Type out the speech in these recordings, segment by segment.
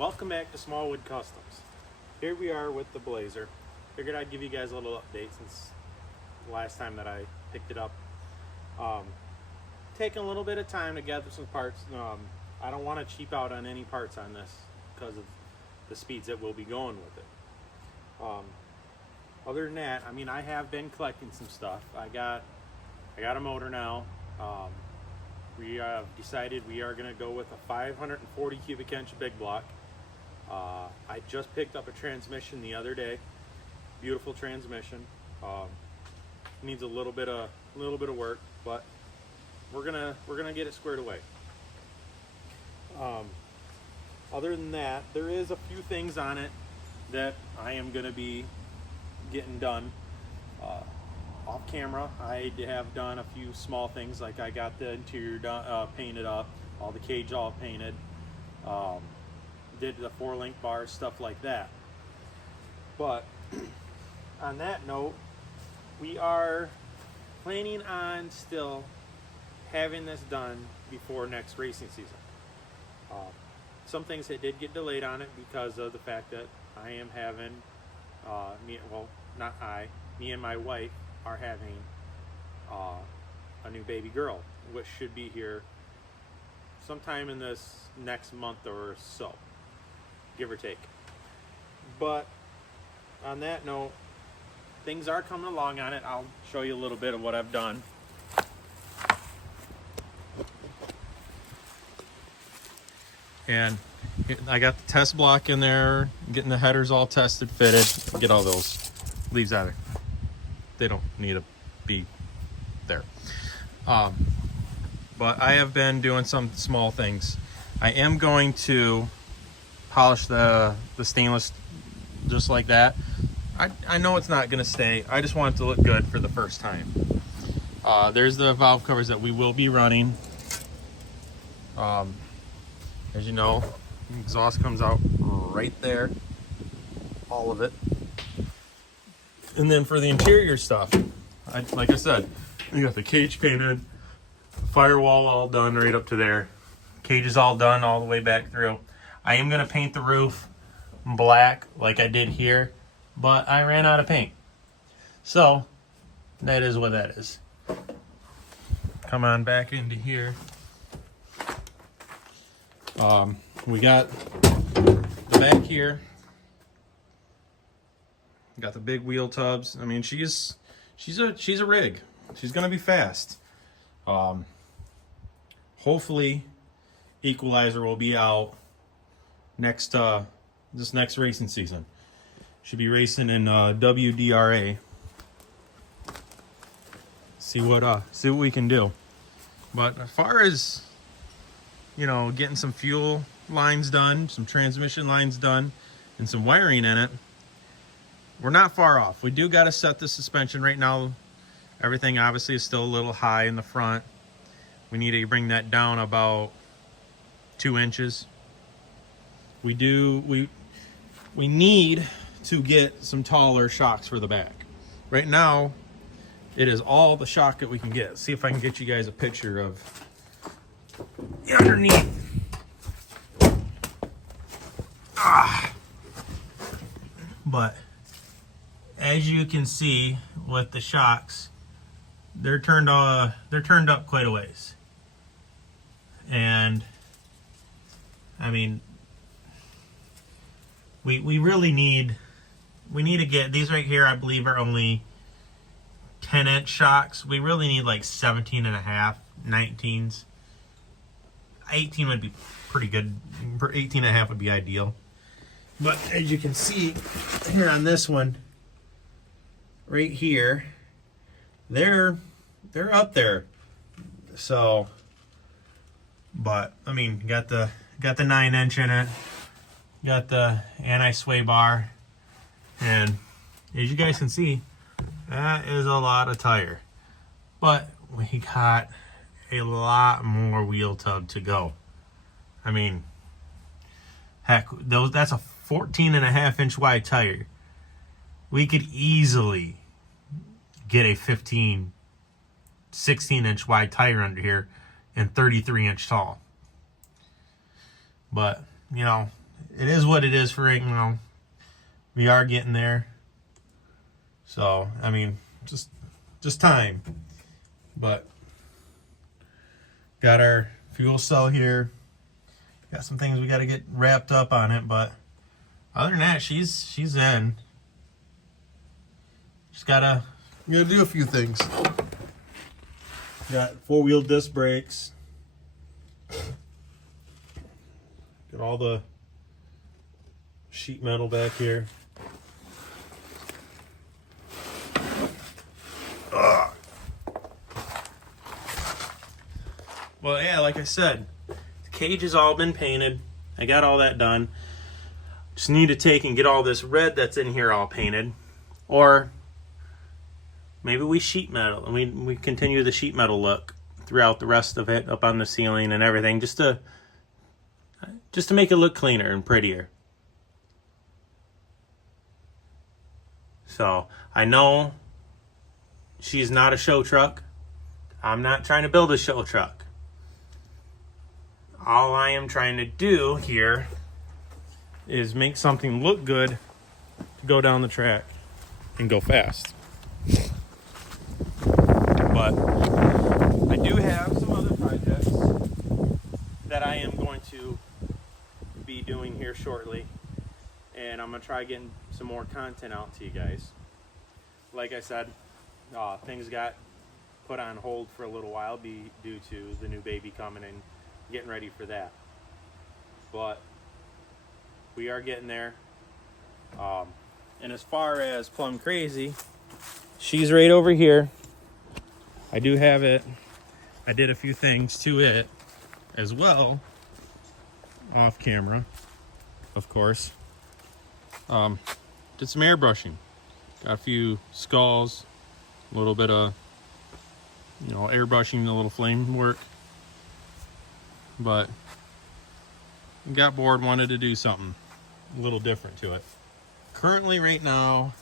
Welcome back to Smallwood Customs. Here we are with the Blazer. Figured I'd give you guys a little update since the last time that I picked it up. Taking a little bit of time to gather some parts. I don't want to cheap out on any parts on this because of the speeds that we'll be going with it. Other than that, I mean, I have been collecting some stuff. I got a motor now. We have decided we are going to go with a 540 cubic inch big block. I just picked up a transmission the other day. Beautiful transmission. Needs a little bit of work, but we're gonna get it squared away. Other than that, there is a few things on it that I am gonna be getting done. Off camera, I have done a few small things, like I got the interior done, painted up, all the cage all painted, did the 4-link bars, stuff like that. But on that note, we are planning on still having this done before next racing season. Some things that did get delayed on it because of the fact that I am having, me and my wife are having a new baby girl, which should be here sometime in this next month or so, give or take. But on that note, things are coming along on it. I'll show you a little bit of what I've done. And I got the test block in there, getting the headers all tested, fitted. Get all those leaves out of there. They don't need to be there. But I have been doing some small things. I am going to polish the stainless just like that. I know it's not gonna stay. I just want it to look good for the first time. There's the valve covers that we will be running. As you know, exhaust comes out right there, all of it. And then for the interior stuff, like I said, we got the cage painted, firewall all done right up to there. Cage is all done all the way back through. I am gonna paint the roof black like I did here, but I ran out of paint. So that is what that is. Come on back into here. We got the back here. Got the big wheel tubs. I mean, she's a rig. She's gonna be fast. Hopefully, Equalizer will be out next this next racing season. Should be racing in WDRA. See what we can do. But as far as, you know, getting some fuel lines done, some transmission lines done, and some wiring in it, we're not far off. We do got to set the suspension right now. Everything obviously is still a little high in the front. We need to bring that down about 2 inches. We need to get some taller shocks for the back. Right now, it is all the shock that we can get. See if I can get you guys a picture of underneath. But as you can see with the shocks, they're turned up quite a ways. And I mean, we really need to get these right here. I believe are only 10-inch shocks. We really need like 17 and a half, 19s. 18 would be pretty good. 18 and a half would be ideal. But as you can see here on this one, right here, they're up there. So, but I mean, got the 9-inch in it, got the anti-sway bar, and as you guys can see, that is a lot of tire. But we got a lot more wheel tub to go. I mean, heck, that's a 14.5-inch wide tire. We could easily get a 16-inch wide tire under here and 33-inch tall. But, you know, it is what it is for right now. We are getting there. So, I mean, just time. But got our fuel cell here. Got some things we got to get wrapped up on it, but other than that, she's in. Just gotta do a few things. Got 4-wheel disc brakes. Got all the sheet metal back here. Ugh. Well, yeah, like I said, the cage has all been painted. I got all that done. Just need to take and get all this red that's in here all painted. Or maybe we sheet metal and we continue the sheet metal look throughout the rest of it, up on the ceiling and everything, just to make it look cleaner and prettier. So I know she's not a show truck. I'm not trying to build a show truck. All I am trying to do here is make something look good to go down the track and go fast. But I do have some other projects that I am going to be doing here shortly, and I'm gonna try getting some more content out to you guys. Like I said, things got put on hold for a little while due to the new baby coming and getting ready for that. But we are getting there. And as far as Plum Crazy, she's right over here. I do have it. I did a few things to it as well, off camera, of course. Did some airbrushing. Got a few skulls, a little bit of, airbrushing, a little flame work. But got bored, wanted to do something a little different to it. Currently, right now,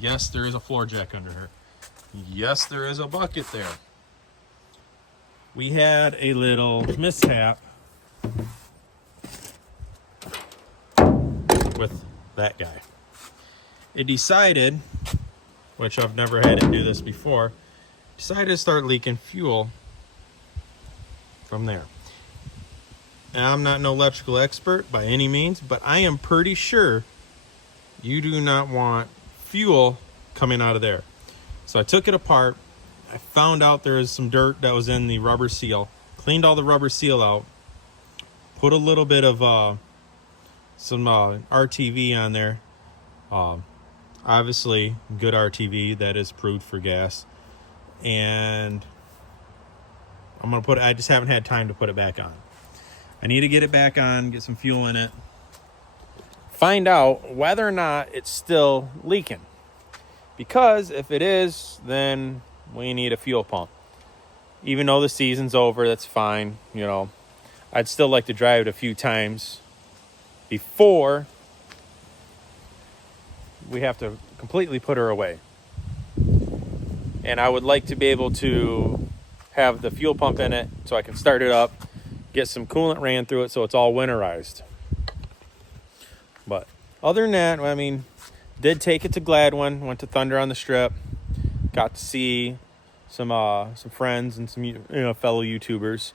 yes, there is a floor jack under her. Yes, there is a bucket there. We had a little mishap with that guy. It decided, which I've never had it do this before, decided to start leaking fuel from there. And I'm not an electrical expert by any means, but I am pretty sure you do not want fuel coming out of there. So I took it apart. I found out there was some dirt that was in the rubber seal. Cleaned all the rubber seal out. Put a little bit of some RTV on there. Obviously, good RTV that is approved for gas. And I'm going to put it, I just haven't had time to put it back on. I need to get it back on, get some fuel in it. Find out whether or not it's still leaking. Because if it is, then we need a fuel pump. Even though the season's over, that's fine. I'd still like to drive it a few times before we have to completely put her away. And I would like to be able to have the fuel pump in it so I can start it up, get some coolant ran through it so it's all winterized. But other than that, did take it to Gladwin, went to Thunder on the Strip, got to see some friends and some fellow YouTubers.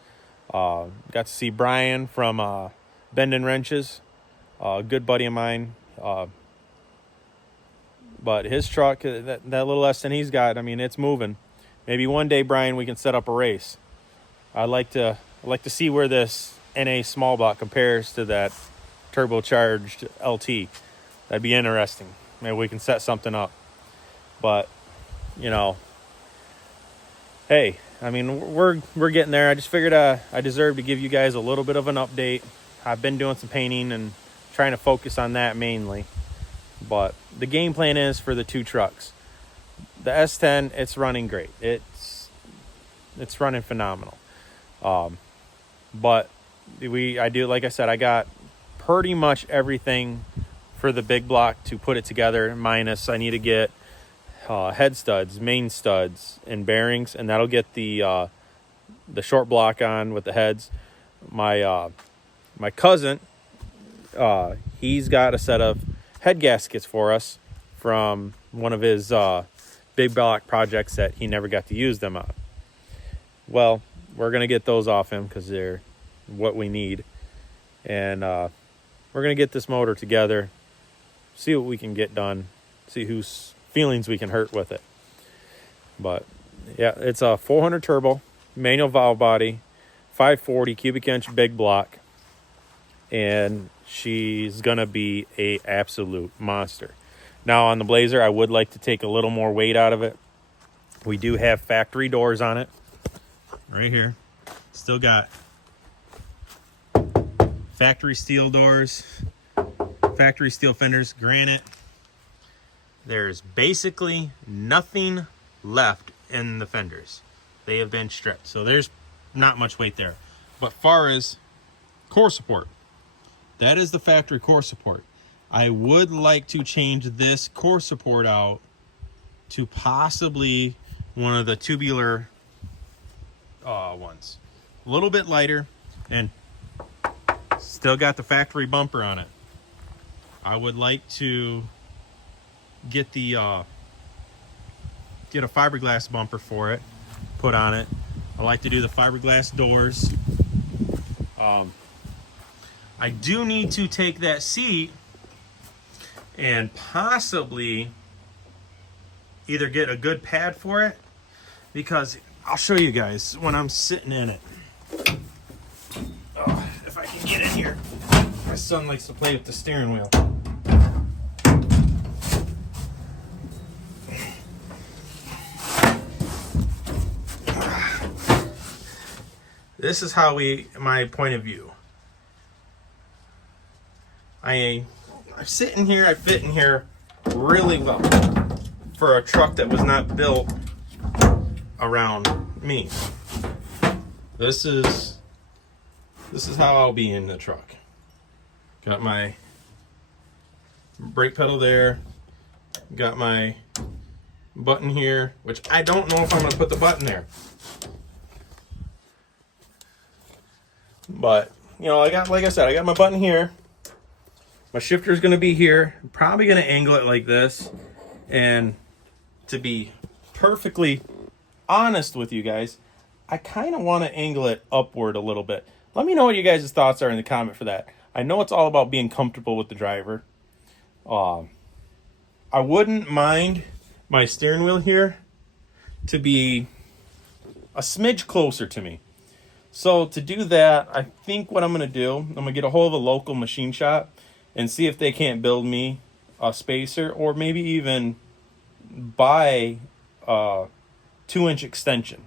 Got to see Brian from Bend & Wrenches, a good buddy of mine. But his truck, that little S10 he's got, it's moving. Maybe one day, Brian, we can set up a race. I'd like to see where this NA small block compares to that turbocharged LT. That'd be interesting. Maybe we can set something up. But, hey, we're getting there. I just figured I deserve to give you guys a little bit of an update. I've been doing some painting and trying to focus on that mainly. But the game plan is for the two trucks. The S10, it's running great. It's running phenomenal. But like I said, I got pretty much everything for the big block to put it together, minus I need to get head studs, main studs, and bearings, and that'll get the short block on with the heads. My cousin he's got a set of head gaskets for us from one of his big block projects that he never got to use them on. Well, we're going to get those off him because they're what we need. And we're going to get this motor together, see what we can get done, see whose feelings we can hurt with it. But yeah, it's a 400 turbo, manual valve body, 540 cubic inch big block. And she's going to be a absolute monster. Now on the Blazer, I would like to take a little more weight out of it. We do have factory doors on it. Right here. Still got factory steel doors, factory steel fenders, granite. There's basically nothing left in the fenders. They have been stripped. So there's not much weight there. But far as core support, that is the factory core support. I would like to change this core support out to possibly one of the tubular ones. A little bit lighter and still got the factory bumper on it. I would like to get the get a fiberglass bumper for it, put on it. I like to do the fiberglass doors. I do need to take that seat and possibly either get a good pad for it, because I'll show you guys when I'm sitting in it. Oh, if I can get in here. My son likes to play with the steering wheel. This is how my point of view. I sit in here, I fit in here really well for a truck that was not built around me. This is how I'll be in the truck. Got my brake pedal there, got my button here, which I don't know if I'm gonna put the button there. But, you know, like I said, I got my button here. My shifter is going to be here. I'm probably going to angle it like this. And to be perfectly honest with you guys, I kind of want to angle it upward a little bit. Let me know what you guys' thoughts are in the comment for that. I know it's all about being comfortable with the driver. I wouldn't mind my steering wheel here to be a smidge closer to me. So to do that, I think what I'm going to do, I'm going to get a hold of a local machine shop and see if they can't build me a spacer, or maybe even buy a 2-inch extension.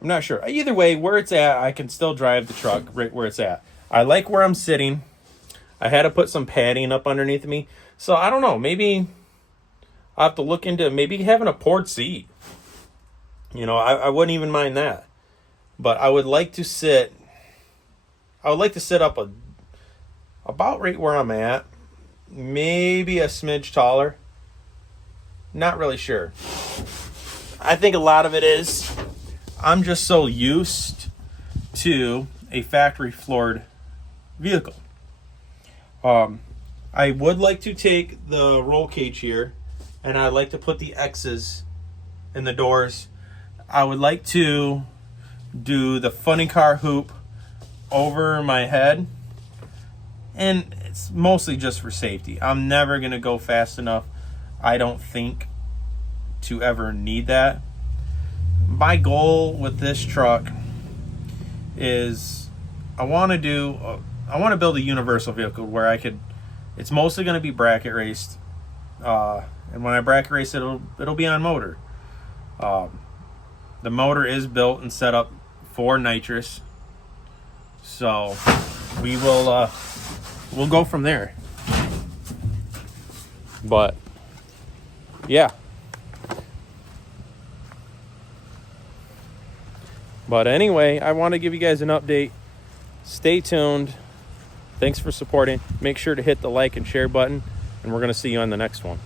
I'm not sure. Either way, where it's at, I can still drive the truck right where it's at. I like where I'm sitting. I had to put some padding up underneath me. So I don't know, maybe I'll have to look into maybe having a poured seat. You know, I wouldn't even mind that. But I would like to sit up about right where I'm at, maybe a smidge taller. Not really sure. I think a lot of it is I'm just so used to a factory floored vehicle. I would like to take the roll cage here, and I'd like to put the X's in the doors. I would like to do the funny car hoop over my head, and it's mostly just for safety. I'm never gonna go fast enough, I don't think, to ever need that. My goal with this truck is I want to build a universal vehicle where it's mostly going to be bracket raced, and when I bracket race it'll be on motor. The motor is built and set up for nitrous, so we'll go from there. But yeah, but anyway, I want to give you guys an update. Stay tuned. Thanks for supporting. Make sure to hit the like and share button, and we're going to see you on the next one.